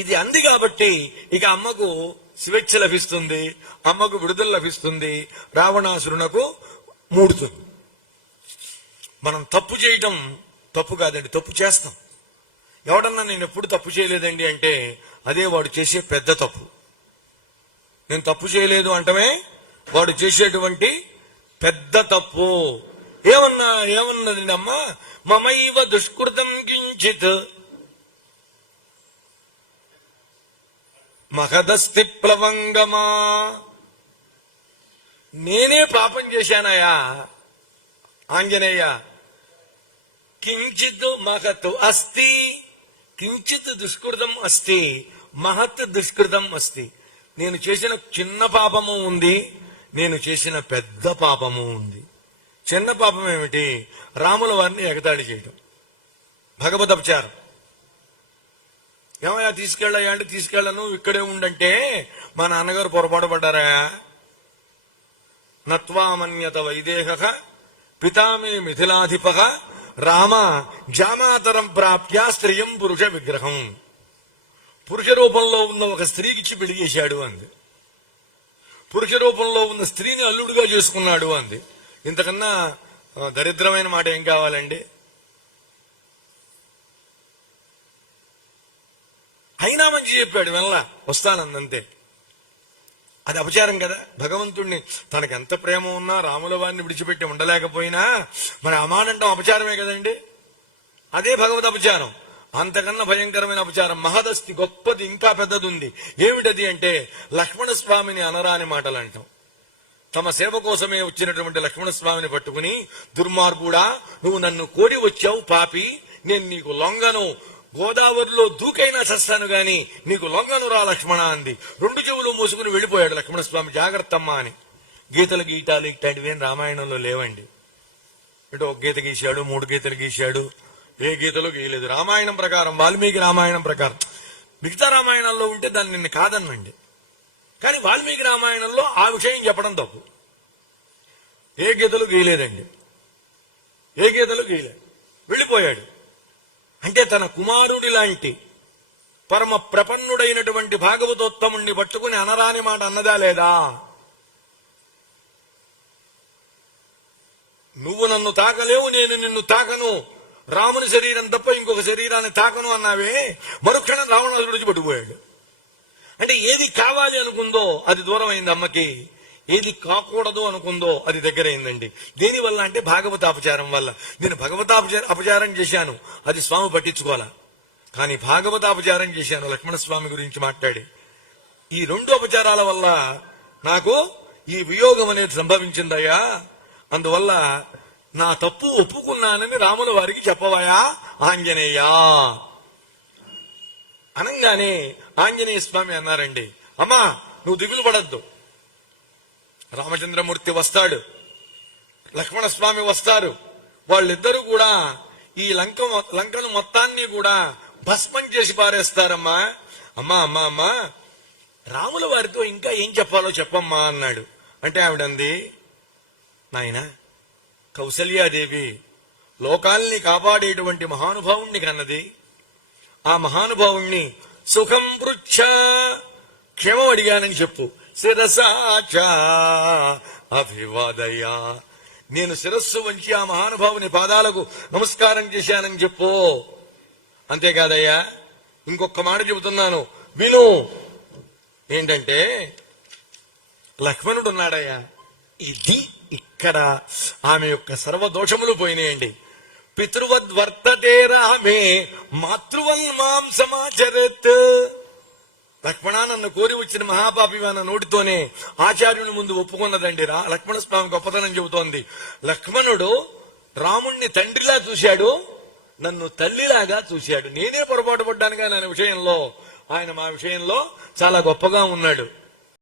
ఇది అంది కాబట్టి ఇక అమ్మకు స్వేచ్ఛ లభిస్తుంది, అమ్మకు విడుదల లభిస్తుంది, రావణాసురునకు మూడుతుంది. మనం తప్పు చేయటం తప్పు కాదండి, తప్పు చేస్తాం. ఎవడన్నా నేను ఎప్పుడు తప్పు చేయలేదండి అంటే అదే వాడు చేసే పెద్ద తప్పు. నేను తప్పు చేయలేదు అంటమే వాడు చేసేటువంటి పెద్ద తప్పు. ఏమన్నదండి అమ్మ, మమైవ దుష్కృతం కించిత్ మహదస్తి ప్లవంగమా. నేనే పాపం చేశానయా ఆంజనేయ. కించిత్ మహత్ అస్తి, కించిత్ దుష్కృతం అస్తి, మహత్ దుష్కృతం అస్తి. నేను చేసిన చిన్న పాపము ఉంది, నేను చేసిన పెద్ద పాపము ఉంది. చిన్న పాపం ఏమిటి? రాముల వారిని ఎగతాళి చేయటం, భగవద్ అపచారం. ఏమయ్యా తీసుకెళ్ళాయా అంటే తీసుకెళ్ళను, ఇక్కడే ఉండంటే మా నాన్నగారు పొరపాటు పడ్డారా? నత్వామన్యత వైదేహ పితామే మిథిలాధిప రామ జామాతరం ప్రాప్య స్త్రియం పురుష విగ్రహం. పురుష రూపంలో ఉన్న ఒక స్త్రీకిచ్చి పెళ్లి చేశాడు అంది. పురుష రూపంలో ఉన్న స్త్రీని అల్లుడుగా చేసుకున్నాడు అంది. ఇంతకన్నా దరిద్రమైన మాట ఏం కావాలండి? అయినా మంచి చెప్పాడు, వెళ్ళా వస్తానందంతే. అది అపచారం కదా. భగవంతుణ్ణి తనకు ఎంత ప్రేమ ఉన్నా రాముల వారిని విడిచిపెట్టి ఉండలేకపోయినా మరి అమానంటం అపచారమే కదండి. అదే భగవద్ అపచారం. అంతకన్నా భయంకరమైన అపచారం మహదస్తి, గొప్పది, ఇంకా పెద్దది ఉంది. ఏమిటది అంటే లక్ష్మణ స్వామిని అనరాని మాటలు అంటాం. తమ సేవ కోసమే వచ్చినటువంటి లక్ష్మణ స్వామిని పట్టుకుని, దుర్మార్గుడా నువ్వు నన్ను కోరి వచ్చావు పాపి, నేను నీకు లొంగను, గోదావరిలో దూకైనా చస్తాను గాని నీకు లొంగను రా లక్ష్మణ అంది. రెండు చెవులు మూసుకుని వెళ్ళిపోయాడు లక్ష్మణస్వామి. జాగ్రత్తమ్మా అని. గీతలు గీయటాలు ఇట్లాంటివేం రామాయణంలో లేవండి. ఇటు ఒక గీత గీశాడు, 3 గీతలు గీశాడు, ఏ గీతలు గీయలేదు. రామాయణం ప్రకారం, వాల్మీకి రామాయణం ప్రకారం. మిగతా రామాయణంలో ఉంటే దాన్ని నిన్ను కాదనండి, కానీ వాల్మీకి రామాయణంలో ఆ విషయం చెప్పడం తప్పు. ఏ గీతలు గీయలేదండి, ఏ గీతలు గీయలేదు, వెళ్ళిపోయాడు. అంటే తన కుమారుడి లాంటి పరమ ప్రపన్నుడైనటువంటి భాగవతోత్తముణ్ణి పట్టుకుని అనరాని మాట అన్నదా లేదా? నువ్వు నన్ను తాకలేవు, నేను నిన్ను తాకను, రాముని శరీరం తప్ప ఇంకొక శరీరాన్ని తాకను అన్నావే. మరుక్షణం రావణాసురుడు వచ్చి పట్టుకుపోయాడు. అంటే ఏది కావాలి అనుకుందో అది దూరం అయింది అమ్మకి, ఏది కాకూడదు అనుకుందో అది దగ్గరైందండి. దేనివల్ల అంటే భాగవతాపచారం వల్ల. నేను అపచారం చేశాను, అది స్వామి పట్టించుకోవాలా, కానీ భాగవతాపచారం చేశాను లక్ష్మణస్వామి గురించి మాట్లాడి. ఈ 2 అపచారాల వల్ల నాకు ఈ వియోగం అనేది సంభవించిందయ్యా. అందువల్ల నా తప్పు ఒప్పుకున్నానని రాముల వారికి చెప్పవయా ఆంజనేయ అనంగానే ఆంజనేయ స్వామి అన్నారండి, అమ్మా నువ్వు దిగులు పడద్దు. రామచంద్రమూర్తి వస్తాడు, లక్ష్మణస్వామి వస్తారు. వాళ్ళిద్దరూ కూడా ఈ లంకను మొత్తాన్ని కూడా భస్మం చేసి పారేస్తారమ్మా. అమ్మా అమ్మా అమ్మా రాముల వారితో ఇంకా ఏం చెప్పాలో చెప్పమ్మా అన్నాడు. అంటే ఆవిడంది, నాయన కౌసల్యాదేవి లోకాల్ని కాపాడేటువంటి మహానుభావుణ్ణి కన్నది. ఆ మహానుభావుణ్ణి సుఖం పృచ్ఛ, క్షేమం అడిగానని చెప్పు. శిరసాచ అభివాదయ్యా, నేను శిరస్సు వంచి ఆ మహానుభావుని పాదాలకు నమస్కారం చేశానని చెప్పు. అంతేకాదయ్యా, ఇంకొక మాట చెబుతున్నాను విను. ఏంటంటే లక్ష్మణుడు ఉన్నాడయ్యా, ఇది ఇక్కడ ఆమె యొక్క సర్వదోషములు పోయినాయండి. పితృవద్వర్తతే రామే మాతృవన్ మాం సమాచరేత్. లక్ష్మణ నన్ను కోరి వచ్చిన మహాపాపి అన్న నోటితోనే ఆచార్యుని ముందు ఒప్పుకున్నదండి. లక్ష్మణ స్వామి గొప్పతనం చెబుతోంది. లక్ష్మణుడు రాముణ్ణి తండ్రిలా చూశాడు, నన్ను తల్లిలాగా చూశాడు. నేనే పొరపాటు పడ్డాను కానీ ఆయన విషయంలో, ఆయన మా విషయంలో చాలా గొప్పగా ఉన్నాడు.